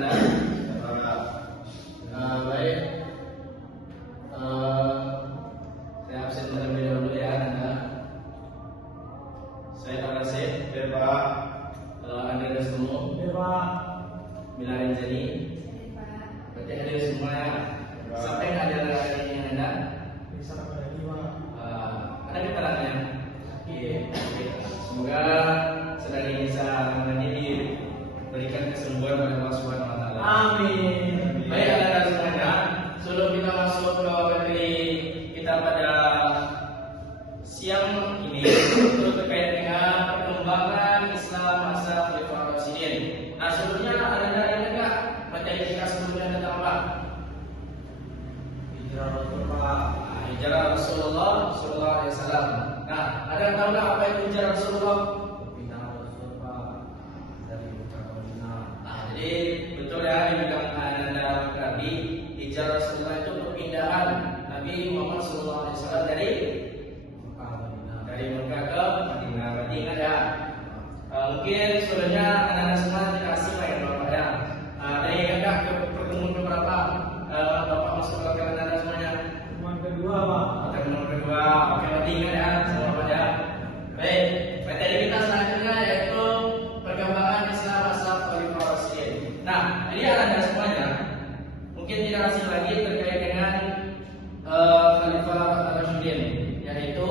Anda? Baik. Saya absen terlebih dahulu ya Anda. Saya Pak Rasif, Bapak Andre Dasmu, Bapak Milarin Jani. Berarti hadir semua ya. Sampai nggak ada lagi yang Anda? bisa pada jiwa. Ada keterangannya? Oke. Semoga sedang ini bisa diberikan kesembuhan oleh Allah Subhanahu Wa Taala. Amin. Baik anak-anak semuanya, sebelum kita masuk ke materi kita pada siang ini, itu terkait dengan perkembangan Islam masa Khalifah Rasyidin. Nah, sebelumnya ada ingat nggak materi kita sebelumnya tentang apa? Hijrah Rasulullah Sallallahu Alaihi Wasallam. Nah, ada yang tahu nggak apa itu hijrah Rasulullah? Nah, jadi betul ya dibilang Ananda Nabi, hijrah Rasulullah itu perpindahan Nabi Muhammad Sallallahu Alaihi Wasallam dari Mekah ke Madinah. Berarti ingat ya. Mungkin sebelumnya anak-anak semua dikasih lah ya Bapak ya. Ada yang ingat nggak ke pertemuan keberapa Bapak masuk ke anak-anak semuanya? Pertemuan kedua, Pak. Pertemuan kedua, oke berarti ingat ya semua Bapak ya. Baik, materi kita selanjutnya yaitu perkembangan Islam masa Khalifah Rasyidin. Nah, ini anak-anak semuanya mungkin tidak asing lagi terkait dengan Khalifah Rasyidin, yaitu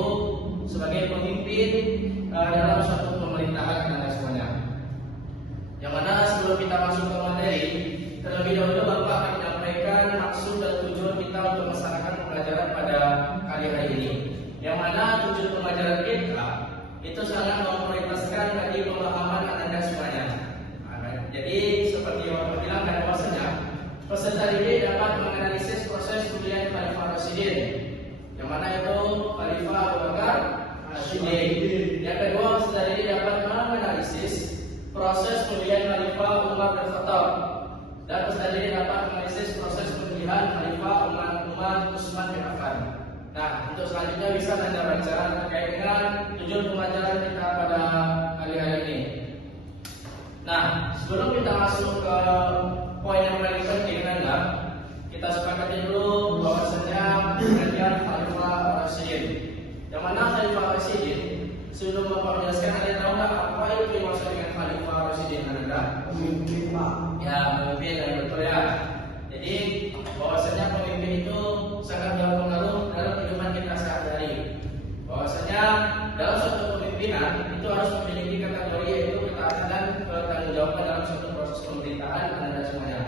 sebagai pemimpin dalam suatu pemerintahan anak semuanya. Yang mana sebelum kita masuk ke materi, terlebih dahulu Bapak akan menyampaikan maksud dan tujuan kita untuk melaksanakan pembelajaran pada kali hari ini. Yang mana tujuan pembelajaran kita itu sangat memprioritaskan bagi pemahaman anak-anak semuanya. Jadi seperti yang Bapak bilang pada bahasanya, peserta didik dapat menganalisis proses pemilihan Khalifah Rasyidin. Yang mana itu Khalifah Abu Bakar Rasyidin. Yang kedua, peserta didik dapat menganalisis proses pemilihan Khalifah Umar bin Khattab. Dan peserta didik dapat menganalisis proses pemilihan Khalifah Umar Utsman bin Affan. Nah, untuk selanjutnya bisa Anda baca terkait dengan tujuan pembelajaran kita pada hari ini. Nah, sebelum kita masuk ke poin yang paling penting Anda, kita sepakati dulu bahwasanya pengertian Khalifah Rasyidin. Yang mana Khalifah Rasyidin? Sebelum Bapak menjelaskan, ada yang tahu nggak apa itu dimaksud dengan Khalifah Rasyidin Anda? Pemimpin, Pak. Ya, pemimpin yang betul ya. Jadi bahwasanya pemimpin itu sangat berpengaruh dalam kehidupan kita sehari-hari. Bahwasanya dalam suatu kepemimpinan itu harus memiliki kategori yaitu ketaatan dan bertanggung dalam suatu proses pemerintahan Anda semuanya.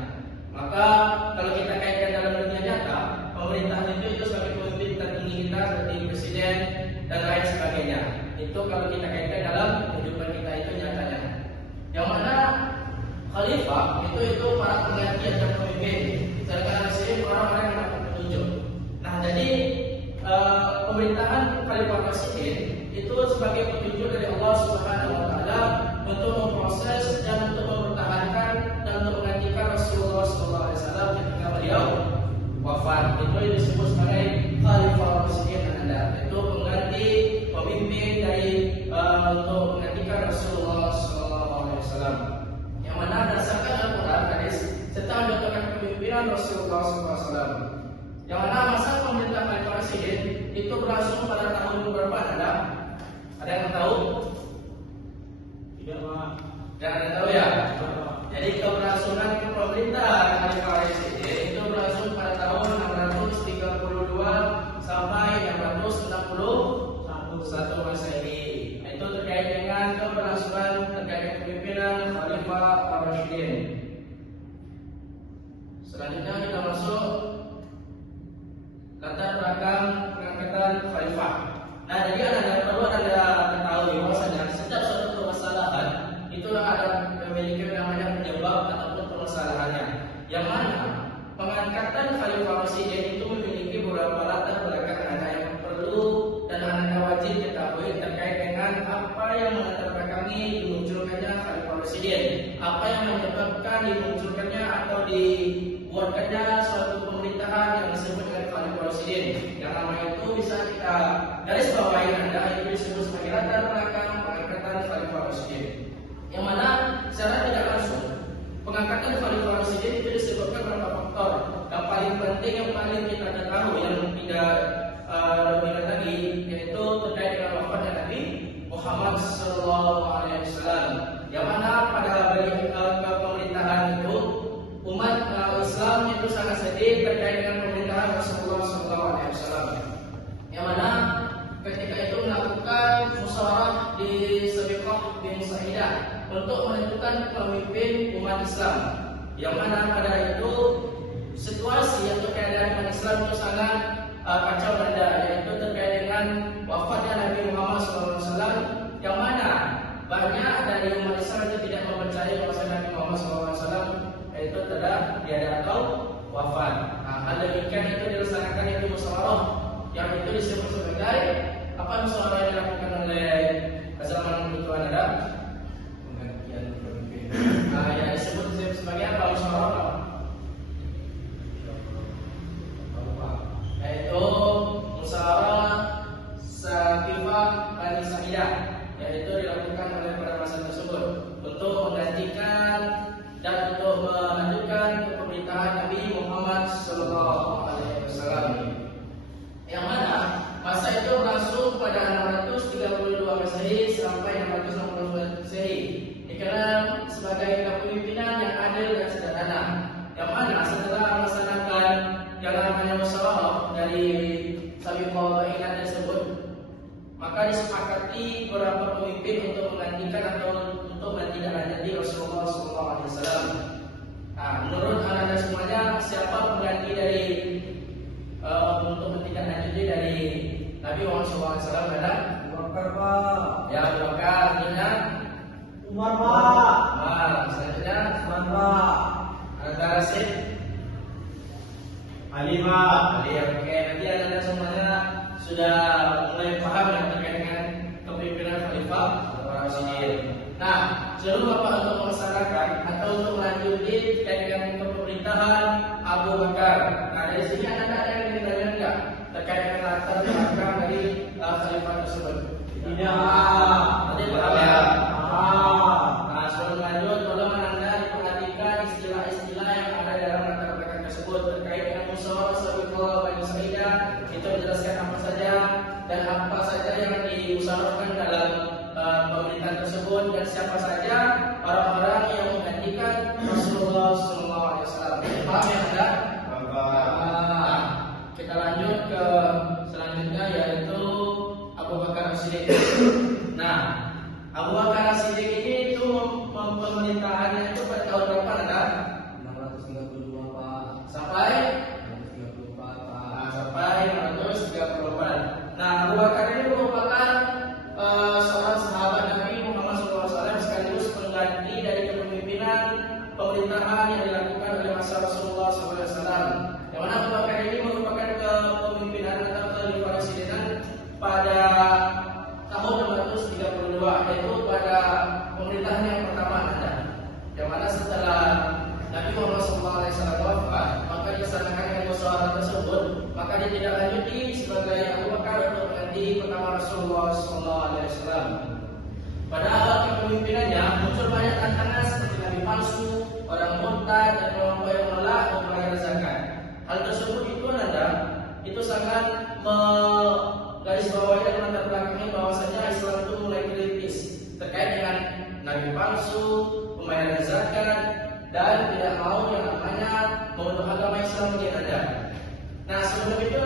Maka kalau kita kaitkan dalam dunia nyata, pemerintahan itu sebagai pemimpin tertinggi kita seperti presiden dan lain sebagainya. Itu kalau kita kaitkan dalam kehidupan kita itu nyatanya. Yang mana Khalifah itu para pengganti atau pemimpin. Sedangkan di sini orang-orang yang dapat petunjuk. Nah, jadi pemerintahan Khalifah Rasyidin itu sebagai petunjuk dari Allah Subhanahu Wa Taala untuk memproses dan untuk mempertahankan dan untuk menggantikan Rasulullah Sallallahu Alaihi Wasallam ketika beliau wafat. Itu yang disebut sebagai Khalifah Rasyidin Anda. Itu pengganti pemimpin dari untuk menggantikan Rasulullah Sallallahu Alaihi Wasallam. Yang mana berdasarkan Al-Quran hadis serta mencontohkan kepemimpinan Rasulullah SAW. Yang mana masa pemerintahan Khalifah Rasyidin itu berlangsung pada tahun berapa Anda? Ada yang tahu? Tidak, Pak. Tidak ada yang tahu ya? Jadi keberlangsungan pemerintahan Khalifah Rasyidin itu berlangsung pada tahun 632 sampai 661 Masehi. Itu terkait dengan keberlangsungan terkait kepemimpinan Khalifah Rasyidin. Selanjutnya kita masuk latar belakang pengangkatan Khalifah. Nah, jadi perlu Anda ketahui bahwasanya setiap suatu permasalahan itu ada memiliki namanya penyebab ataupun permasalahannya. Yang mana pengangkatan Khalifah Rasyidin itu memiliki beberapa latar belakang Anda yang perlu dan Anda wajib ketahui terkait dengan apa yang melatar belakangi dimunculkannya Khalifah Rasyidin, apa yang menyebabkan dimunculkannya atau dibuatkannya suatu pemerintahan yang disebut dengan Khalifah Rasyidin. Yang nama itu bisa kita garis bawahi Anda, itu disebut sebagai latar belakang pengangkatan Khalifah Rasyidin. Yang mana secara tidak langsung pengangkatan Khalifah Rasyidin itu disebutkan beberapa faktor. Yang paling penting, yang paling kita ketahui, yang tidak dominan tadi, yaitu terkait dengan wafatnya Nabi Muhammad SAW. Yang mana pada pemerintahan itu umat Islam itu sangat sedih terkait dengan pemerintahan Rasulullah SAW. Yang mana ketika itu melakukan musyawarah di Sabiqah bin Sa'idah untuk menentukan pemimpin umat Islam. Yang mana pada itu situasi atau keadaan umat Islam itu sangat kacau benda, yaitu terkait dengan wafatnya Nabi Muhammad SAW. Yang mana banyak dari umat Islam itu tidak mempercayai bahwa Nabi Muhammad SAW itu telah tiada atau wafat. Hal demikian itu dilaksanakan itu musyawarah, yang itu disebut sebagai apa musyawarah yang dilakukan oleh zaman itu adalah penggantian pemimpin. Yang disebut sebagai apa musyawarah? Yaitu musyawarah Saqifah Bani Sa'idah, yaitu dilakukan oleh pada masa tersebut untuk menggantikan dan untuk melanjutkan kepemerintahan Nabi Muhammad SAW. Yang mana masa itu berlangsung pada 632 Masehi sampai 660 Masehi. Dikenal sebagai kepemimpinan yang adil dan sederhana. Yang mana setelah melaksanakan yang namanya musyawarah dari Sabiqah Bainah tersebut, maka disepakati beberapa pemimpin untuk menggantikan atau untuk menindaklanjuti Rasulullah SAW. Menurut anda semuanya, siapa pengganti dari untuk menindaklanjuti dari Nabi Muhammad SAW? Ada Abu Bakar, Pak. Ya, Abu Bakar. Selanjutnya Umar, Pak. Selanjutnya Utsman, Pak. Anda Rasid. Ali, Pak. Ali. Oke, nanti anda semuanya sudah mulai paham yang terkait dengan kepemimpinan Khalifah Rasyidin. Nah, sebelum Bapak untuk melaksanakan atau untuk melanjuti terkait dengan kepemerintahan Abu Bakar. Nah, dari sini anda ada yang ditanya enggak terkait dengan latar belakang dari Khalifah tersebut? Tidak, Pak. Nanti paham ya. Pak. Nah, sebelum lanjut, tolong anda diperhatikan istilah-istilah yang ada dalam latar belakang tersebut terkait dengan musyawarah Sabiqah Bani Sa'idah. Itu menjelaskan apa saja dan apa saja yang dimusyawarahkan dalam pemerintahan tersebut dan siapa saja orang-orang yang menggantikan Rasulullah SAW. Paham ya anda? Nah, kita lanjut ke selanjutnya, yaitu Abu Bakar As-Siddiq. Nah, Abu Bakar As-Siddiq ini itu pemerintahannya itu pada tahun berapa anda? 632, Pak. Sampai 634, Pak. sampai 634. Nah, Abu Bakar ini merupakan seorang sahabat Nabi Muhammad SAW sekaligus pengganti dari kepemimpinan pemerintahan yang dilakukan oleh masa Rasulullah SAW. Yang mana Abu Bakar ini merupakan kepemimpinan atau Khalifah Rasyidin pada tahun 632, yaitu pada pemerintahan yang pertama ada. Yang mana setelah Nabi Muhammad SAW wafat, maka dilaksanakan dengan musyawarah tersebut, maka dia tidak lanjuti sebagai Abu Bakar untuk mengganti pertama Rasulullah SAW. Pada awal kepemimpinannya muncul banyak tantangan seperti nabi palsu, orang murtad, dan kelompok yang menolak membayar zakat. Hal tersebut itu sangat menggarisbawahi dan melatar belakangi bahwasanya Islam itu mulai kritis terkait dengan nabi palsu, pembayaran zakat, dan tidak mau yang namanya memeluk agama Islam yang ada. Nah, sebelum itu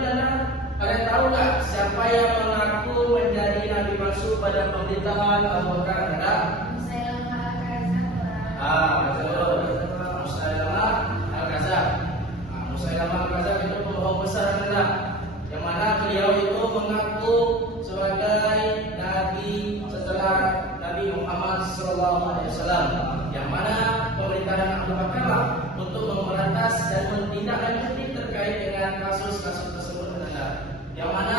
kalian tahu nggak siapa yang mengaku menjadi nabi palsu pada pemerintahan Abu Bakar? Ada? Betul. Musailamah Al-Kadzab. Musailamah Al-Kadzab itu pembohong besar anda, yang mana beliau itu mengaku sebagai nabi setelah Nabi Muhammad SAW. Yang mana pemerintahan Abu Bakar untuk memberantas dan menindaklanjuti terkait dengan kasus-kasus tersebut adalah, yang mana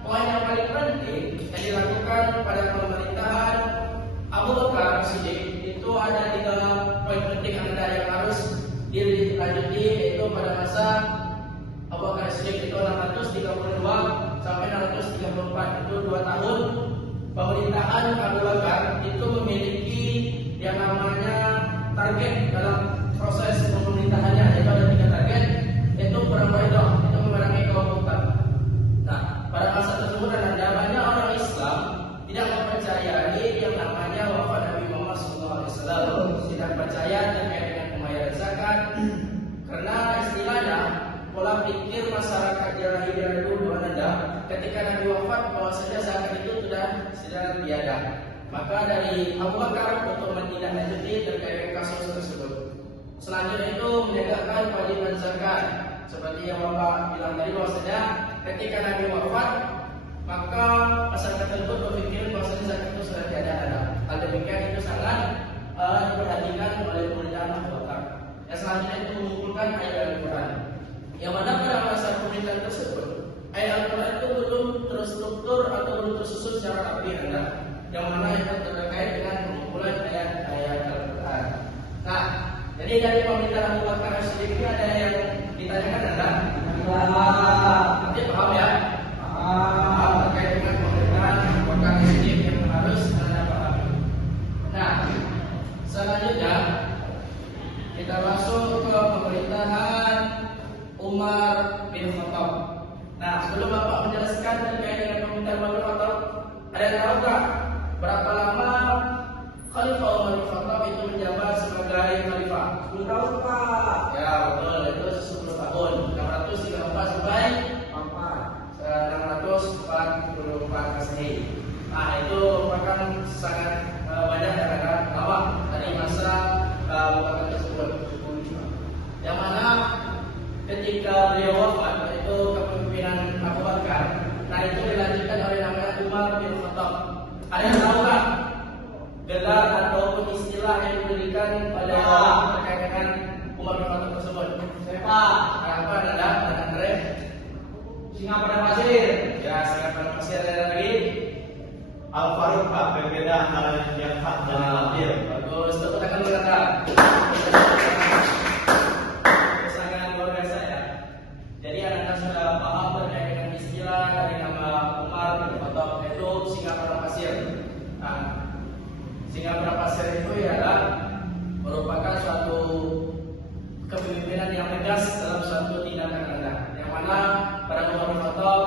poin yang paling penting yang dilakukan pada pemerintahan Abu Bakar Siddiq itu ada 3 poin penting yang harus dilanjuti, yaitu pada masa Abu Bakar Siddiq itu 632 sampai 634, itu 2 tahun pemerintahan Abu Bakar itu memiliki yang namanya target dalam proses pemerintahannya, yaitu ada 3 target, yaitu perang Badar, itu memerangi kaum Muktab. Nah, pada masa tersebut ada banyak orang Islam tidak mempercayai yang namanya wafat Nabi Muhammad SAW, tidak percaya terkait dengan pembayaran zakat, karena istilahnya pola pikir masyarakat jahiliyah dulu ada ketika Nabi wafat bahwasanya zakat itu sudah tiada. Maka dari Abu Bakar untuk menindaklanjuti terkait dengan kasus tersebut. Selanjutnya itu menegakkan kewajiban zakat. Seperti yang Bapak bilang tadi bahwasanya ketika Nabi wafat, maka masyarakat tersebut berpikir bahwasanya zakat itu sudah tiada ada. Hal demikian itu sangat diperhatikan oleh pemerintahan Abu Bakar. Yang selanjutnya itu mengumpulkan ayat Al-Quran. Yang mana pada masa pemerintahan tersebut, ayat Al-Quran itu belum terstruktur atau belum tersusun secara rapi anda. Yang mana itu terkait dengan pengumpulan ayat-ayat Al-Quran. Nah, jadi dari pemerintahan Abu Bakar sendiri ada yang ditanyakan anda? Nanti paham ya? Paham terkait dengan pemerintahan Abu Bakar sendiri yang harus anda pahami. Nah, selanjutnya kita masuk ke pemerintahan Umar bin Khattab. Nah, sebelum Bapak menjelaskan terkait dengan pemerintahan Umar bin Khattab, ada yang tahu tak berapa lama Khalifah Umar bin Khattab itu menjabat sebagai khalifah? 10 tahun Pak. Ya betul, itu 10 tahun, 634 sampai 644 Masehi. Nah, itu merupakan sangat banyak dan lama dari masa Abu Bakar tersebut. Yang mana ketika beliau wafat, yaitu kepemimpinan Abu Bakar, nah itu dilanjutkan oleh namanya Umar bin Khattab. Ada yang tahu tak gelar ataupun istilah yang diberikan pada terkait dengan Umar bin Khattab tersebut? Siapa? Apa ada Andre? Singa pada pasir. Ya, singa pada pasir. Ada lagi? Al-Faruq Pak, berbeda antara yang hak dan yang batil. Bagus, tepuk tangan berkata. Sangat luar biasa ya. Jadi anda sudah paham terkait dengan istilah dari nama Umar bin Khattab, yaitu singa pada pasir. Nah, singa pada pasir itu ialah merupakan suatu kepemimpinan yang tegas dalam suatu tindakan anda, yang mana pada Umar bin Khattab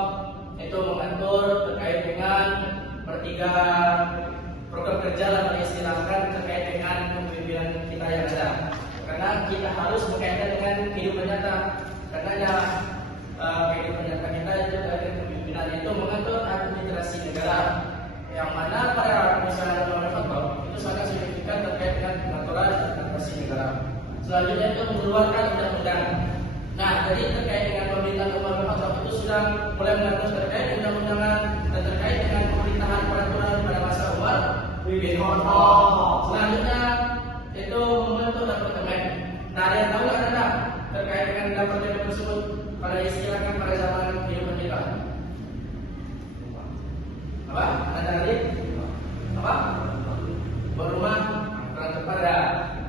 itu mengatur terkait dengan bertiga program kerja yang mengistilahkan terkait dengan kepemimpinan kita yang ada. Karena kita harus berkaitan dengan kehidupan nyata. Karena kehidupan nyata kita itu dari kepemimpinan itu mengatur administrasi negara. Yang mana pada misalnya Umar bin Khattab itu sangat signifikan terkait dengan pengaturan administrasi negara. Selanjutnya itu mengeluarkan undang-undang. Nah, jadi terkait dengan pemerintahan Umar bin Khattab itu sudah mulai mengatur terkait undang-undangan dan terkait dengan pemerintahan peraturan pada masa Umar bin Khattab. Selanjutnya itu membentuk departemen. Nah, ada yang tahu nggak anda terkait dengan departemen tersebut pada istilahkan pada zaman kehidupan kita? Apa? Anda tadi? Apa? Berumah kurang tepat ya.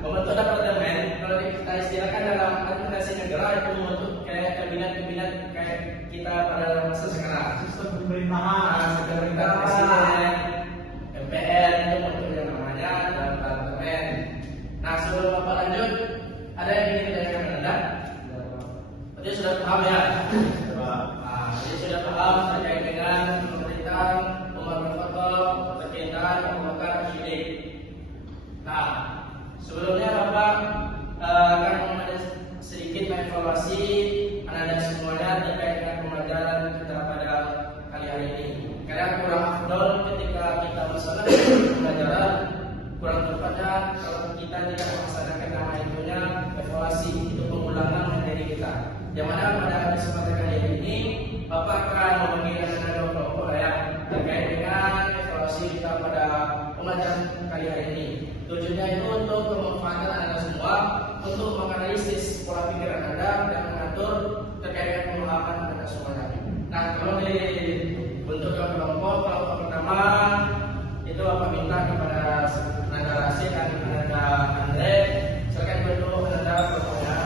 Membentuk departemen kalau kita istilahkan dalam administrasi negara itu membentuk kayak kabinet-kabinet kayak kita pada masa sekarang. Sistem pemerintahan. Sistem pemerintahan presiden, MPR itu membentuk yang namanya departemen. Nah, sebelum Bapak lanjut, ada yang ingin ditanyakan anda? Berarti sudah paham ya? Nah, jadi sudah paham terkait dengan pemerintahan Umar bin Khattab, pemerintahan Abu Bakar Siddiq. Nah, sebelumnya Bapak akan memberi sedikit evaluasi anda semuanya terkait dengan pembelajaran kita pada kali hari ini. Karena kurang afdol ketika kita melaksanakan pembelajaran, kurang tepatnya kalau kita tidak melaksanakan nama itunya evaluasi, itu pengulangan materi kita. Yang mana pada kesempatan kali ini Bapak akan membagi anda dua kelompok ya terkait dengan evaluasi kita pada pembelajaran kali hari ini. Tujuannya itu untuk memanfaatkan anda semua untuk menganalisis pola pikir anda dan mengatur terkait dengan pemahaman anda semuanya. Nah, kalau dari bentuk kelompok pertama itu Bapak minta kepada Nanda Rasid dan Nanda Andre, silakan bentuk Nanda kelompoknya.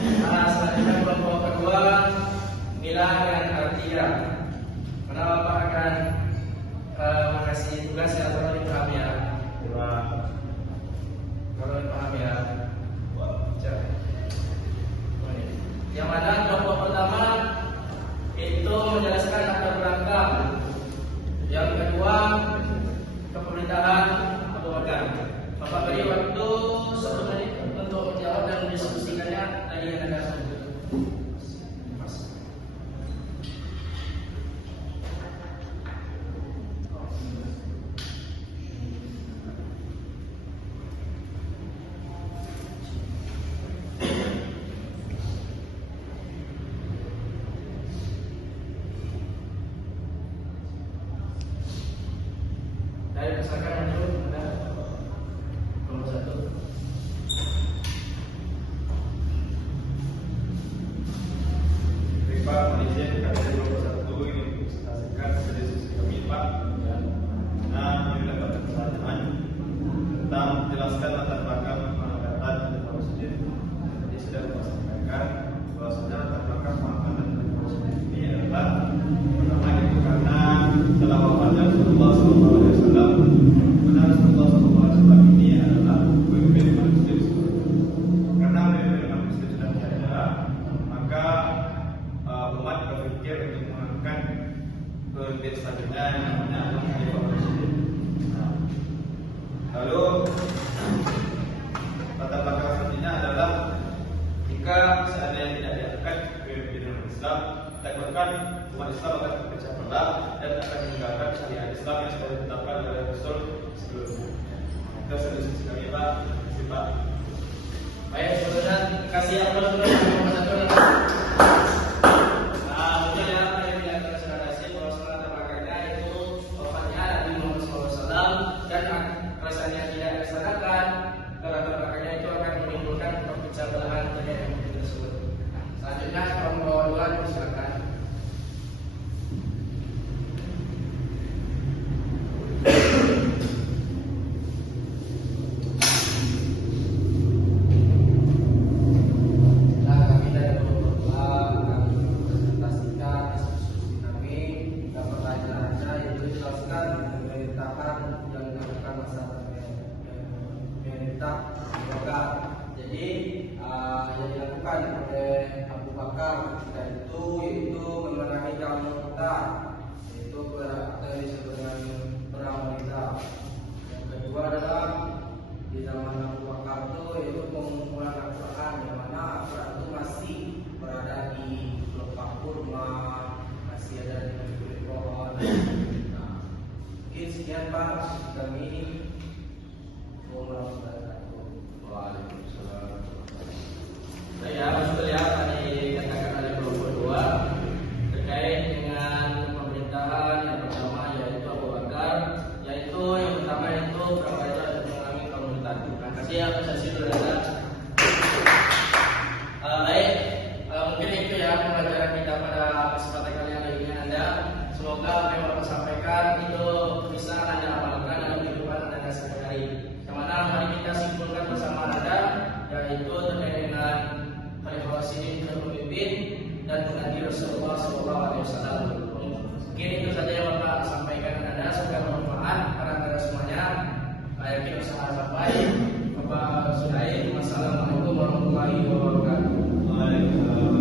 Nah, selanjutnya kelompok kedua Mila dan Artia. Karena Bapak akan mengasih tugas yang perlu dipahami ya. 1 menit untuk menjawab dan mendiskusikannya tadi yang ada sebut. Dari misalkan maju ada nomor 1. Pak, Malaysia KTP nomor 1 ini presentasikan dari sisi kami Pak. Nah, ini dapat pertanyaan tentang menjelaskan latar belakang pengangkatan presiden. Jadi sudah saya sampaikan bahwasanya latar belakang pengangkatan presiden ini adalah pertama itu karena setelah wafatnya Rasulullah SAW, benar Rasulullah SAW ini adalah pemimpin manusia di seluruh dunia. Karena pemimpin manusia sudah tiada, maka umat berpikir untuk mengangkat pemimpin selanjutnya yang namanya Khalifah Presiden. Nah, lalu latar belakang selanjutnya adalah jika seandainya tidak diangkat pemimpin Islam, takutkan umat Islam akan terpecah belah dan akan meninggalkan syariat Islam yang sudah ditetapkan oleh Rasul sebelumnya. Itu solusi kami Pak. Terima kasih Pak. Baik, saudara, kasih aplaus dulu nomor 1. Selanjutnya nomor 2 silakan. Nah, kami dari nomor 2 akan presentasikan diskusi kami yang pertanyaannya yaitu jelaskan pemerintahan yang dilakukan masa pemerintah Abu Bakar. Jadi yang dilakukan oleh Abu Bakar ketika itu yaitu memerangi kaum Mu'tah, yaitu dari sebenarnya perang wanita. Yang kedua adalah di zaman Abu Bakar itu yaitu pengumpulan Al-Quran, yang mana Al-Quran itu masih berada di pelepah kurma, masih ada di kulit pohon. Nah, mungkin sekian Pak kami. Waalaikumsalam. Saya betul ya tadi katakan oleh kelompok 2 terkait dengan pemerintahan yang pertama yaitu Abu Bakar, yaitu yang pertama itu berapa itu ada mengalami pemerintahan. Terima kasih apresiasi saudara. Baik, mungkin itu ya pembelajaran kita pada kesempatan kali ini Anda. Semoga apa yang Bapak sampaikan itu bisa Anda amalkan dalam kehidupan Anda sehari-hari. Yang mana mari kita simpulkan bersama Anda yaitu terkait dengan Khalifah Rasyidin pemimpin dan pengganti Rasulullah SAW. Mungkin itu saja yang Bapak sampaikan Anda, semoga bermanfaat para Anda semuanya. Yakin usaha sampai. Bapak Sudaim, wassalamualaikum warahmatullahi wabarakatuh. Waalaikumsalam.